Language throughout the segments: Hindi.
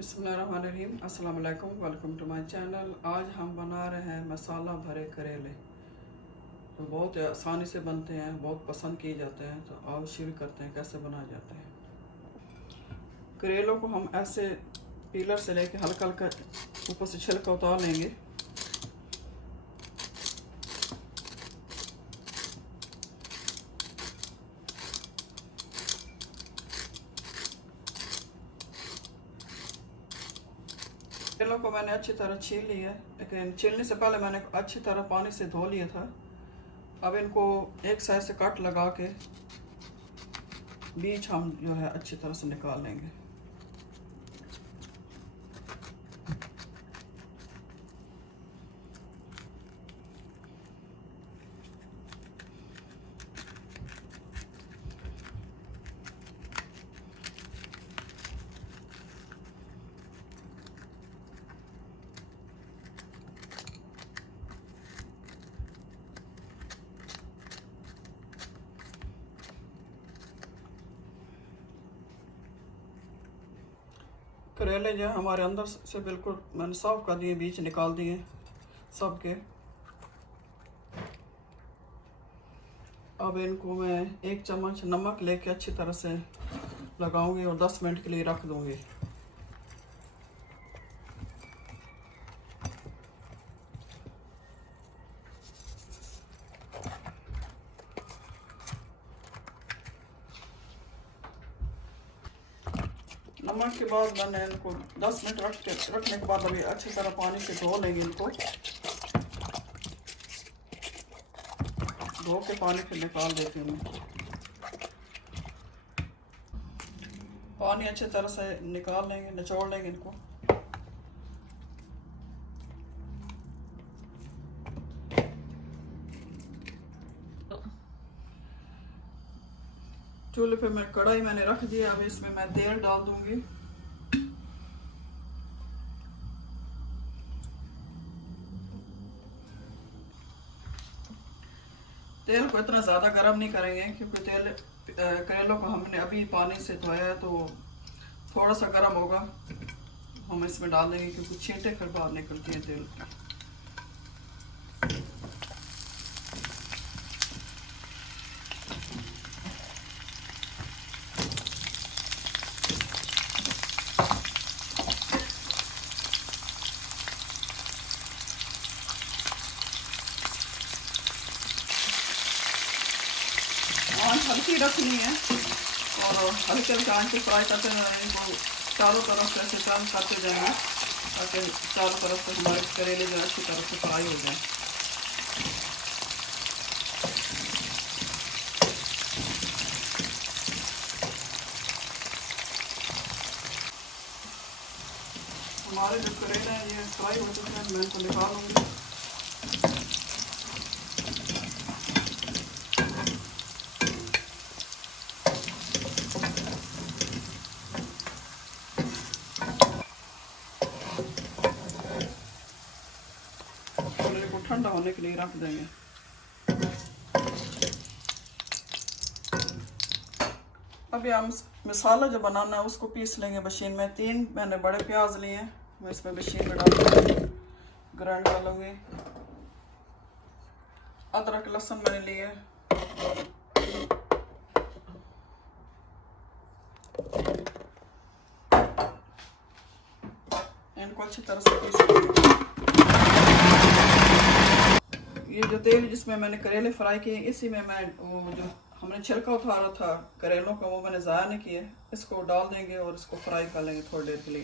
बिस्मिल्लाहिर्रहमानिर्रहीम, अस्सलाम वालेकुम, वेलकम टू माय चैनल। आज हम बना रहे हैं मसाला भरे करेले। तो बहुत आसानी से बनते हैं, बहुत पसंद किए जाते हैं। तो आओ शुरू करते हैं कैसे बनाए जाते हैं। करेलों को हम ऐसे पीलर से लेके हल्का हल्का ऊपर से छिलका उतार लेंगे। करेलों को मैंने अच्छी तरह छील लिया है, लेकिन छीलने से पहले मैंने अच्छी तरह पानी से धो लिया था। अब इनको एक साइड से कट लगा के बीज हम जो है अच्छी तरह से निकाल लेंगे। करेले जो हमारे अंदर से बिल्कुल मैंने साफ कर दिए, बीज निकाल दिए सब के। अब इनको मैं 1 चम्मच नमक लेके अच्छी तरह से लगाऊंगी और 10 मिनट के लिए रख दूंगी। नमक के बाद मैंने इनको 10 मिनट रखने के बाद अभी अच्छी तरह पानी से धो लेंगे। इनको धो के पानी फिर निकाल देती हूँ। पानी अच्छी तरह से निकाल लेंगे, निचोड़ लेंगे इनको। चूल्हे पे मैं कढ़ाई मैंने रख दी। अब इसमें मैं तेल डाल दूंगी। तेल को इतना ज़्यादा गर्म नहीं करेंगे, क्योंकि तेल करेलों को हमने अभी पानी से धोया है, तो थोड़ा सा गर्म होगा। हम इसमें डाल देंगे क्योंकि छींटे फिर बाहर निकलती हैं तेल की। आंच हल्की रखनी है और हल्के हल्के आंच से फ्राई करते रहेंगे। इनको चारों तरफ से ऐसे टर्न करते जाएंगे ताकि चारों तरफ से हमारे करेले जो अच्छी तरह से फ्राई हो जाए। हमारे जो करेले हैं ये फ्राई हो चुके हैं, मैं इनको निकालूंगी। ठंडा होने के लिए रख देंगे। अभी हम मसाला जो बनाना है उसको पीस लेंगे मशीन में। 3 मैंने बड़े प्याज लिए हैं, मैं इसमें मशीन में डाल दूँगी, ग्राइंड कर लूँगी। अदरक लहसुन मैंने लिए, इनको अच्छी तरह से पीस लेंगे। ये जो तेल जिसमें मैंने करेले फ्राई किए, इसी में मैं वो जो हमने छिलका उतारा था करेलों का, वो मैंने ज़ाया नहीं किया, इसको डाल देंगे और इसको फ्राई कर लेंगे थोड़ी देर के लिए।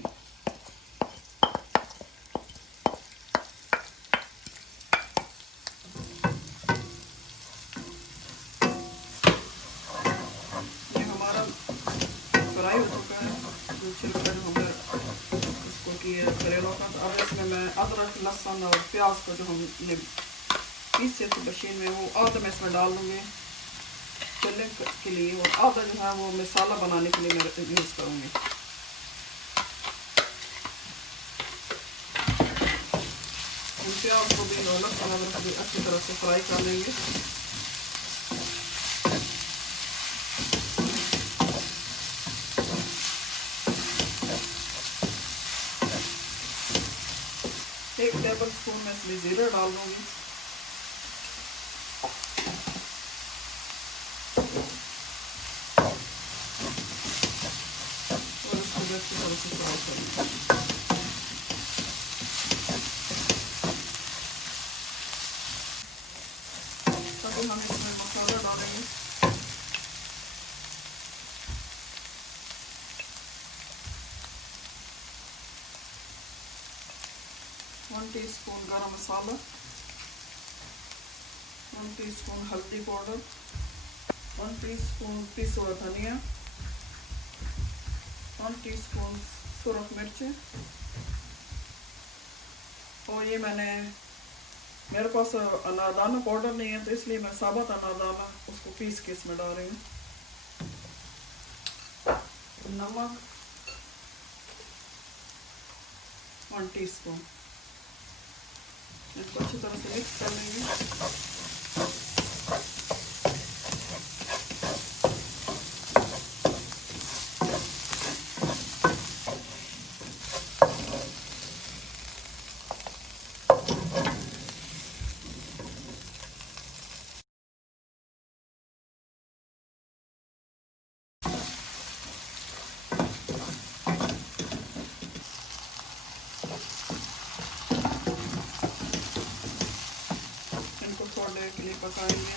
ये हमारा फ्राई हो चुका है, जो छिलका जो हमने इसको किए करेलों का। तो अब इसमें मैं अदरक लहसुन और प्याज को जो हमने पीसे थे मशीन में, वो आधा मैं इसमें डाल दूँगी चलने के लिए, और आधा जो है वो मसाला बनाने के लिए मैं यूज़ करूँगी। प्याज को भी लहसुन अदरक भी अच्छी तरह से फ्राई कर लेंगे। 1 टेबल स्पून में इसमें जीरा डाल दूंगी और इसको अच्छी तरह से फ्राई करूँगी। तभी हम इसमें मसाला डालेंगे। वन टीस्पून गरम मसाला, 1 टीस्पून हल्दी पाउडर, 1 टीस्पून पिसा हुआ धनिया, 1 टीस्पून सुरख मिर्च। और ये मेरे पास अनारदाना पाउडर नहीं है तो इसलिए मैं साबुत अनारदाना उसको पीस के इसमें डाल रही हूँ। नमक 1 टीस्पून। इसको अच्छी तरह से मिक्स कर लेंगे। थोड़ी देर के लिए पकाएंगे।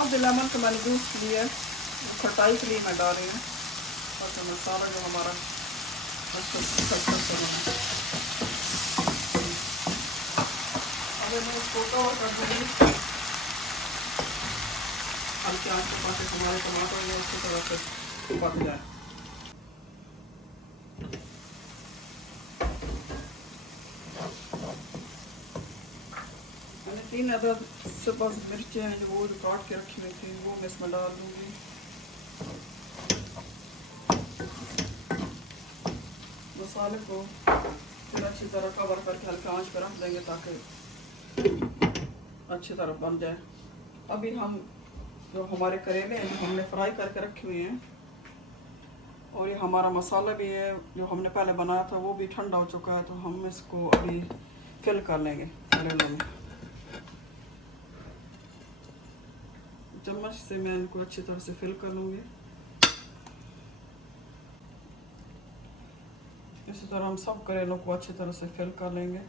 अब लेमन का मैंने जूस लिया खटाई के लिए मैं डाल रही हूँ और तो मसाला जो हमारा अगर मैं इसको कवर कर दूँगी हल्के आंच पे ताकि हमारे टमाटर में अच्छी तरह से पक जाए। मैंने 3 अदद सब्ज़ मिर्चें हैं जो काट के रखी हुई थी वो मैं इसमें डाल दूँगी। मसाले को फिर अच्छी तरह कवर करके हल्के आंच पर रख देंगे ताकि अच्छी तरह बन जाए। अभी हम जो हमारे करेले हैं जो हमने फ्राई करके रखे हुए हैं और ये हमारा मसाला भी है जो हमने पहले बनाया था वो भी ठंडा हो चुका है तो हम इसको अभी फिल कर लेंगे करेलों में। चम्मच से मैं इनको अच्छी तरह से फिल कर लूँगी। इसी तरह हम सब करेलों को अच्छी तरह से फिल कर लेंगे।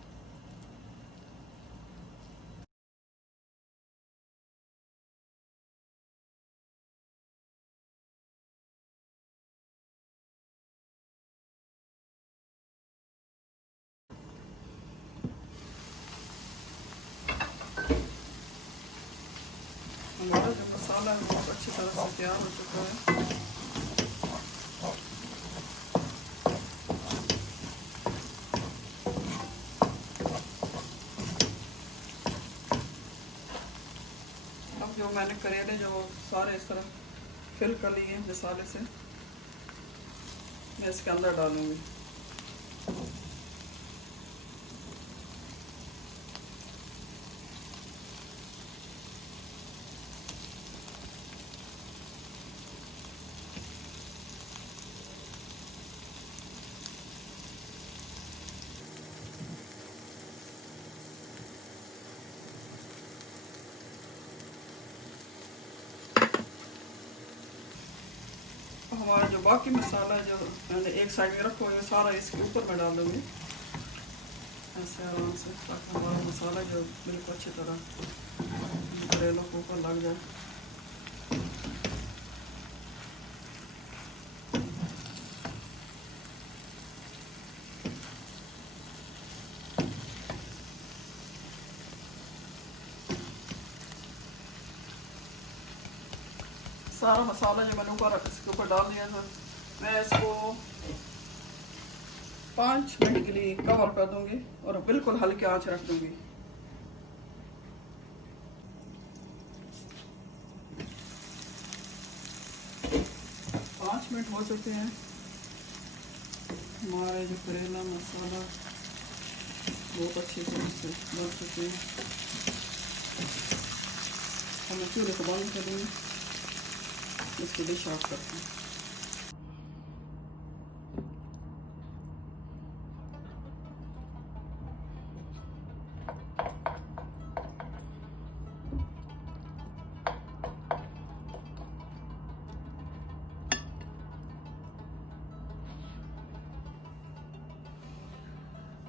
हमारा जो मसाला है बहुत अच्छी तरह से तैयार हो चुका है। अब जो मैंने करेले जो सारे इस तरह फिल कर लिए हैं मसाले से मैं इसके अंदर डालूंगी। हमारा जो बाकी मसाला जो मैंने एक साइड में रखा हुआ है सारा इसके ऊपर मैं डाल दूँगी ऐसे आराम से ताकि हमारा मसाला जो बिल्कुल अच्छी तरह करेलों के ऊपर लग जाए। सारा मसाला जो मैंने ऊपर इसके ऊपर डाल दिया था मैं इसको 5 मिनट के लिए कवर कर दूंगी और बिल्कुल हल्के आंच रख दूंगी। पाँच मिनट हो चुके हैं। हमारे जो करेला मसाला बहुत अच्छी तरह से बन चुके हैं। हम चूल्हे को बंद करेंगे। इसकी डिश ऑफ करते हैं।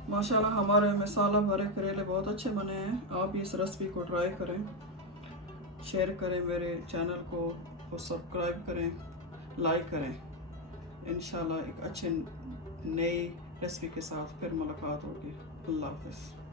माशाल्लाह हमारे मसाला भरे करेले बहुत अच्छे बने हैं। आप भी इस रेसिपी को ट्राई करें, शेयर करें, मेरे चैनल को सब्सक्राइब करें, लाइक करें। इंशाल्लाह एक अच्छे नई रेसिपी के साथ फिर मुलाकात होगी। अल्लाह हाफ़िज़।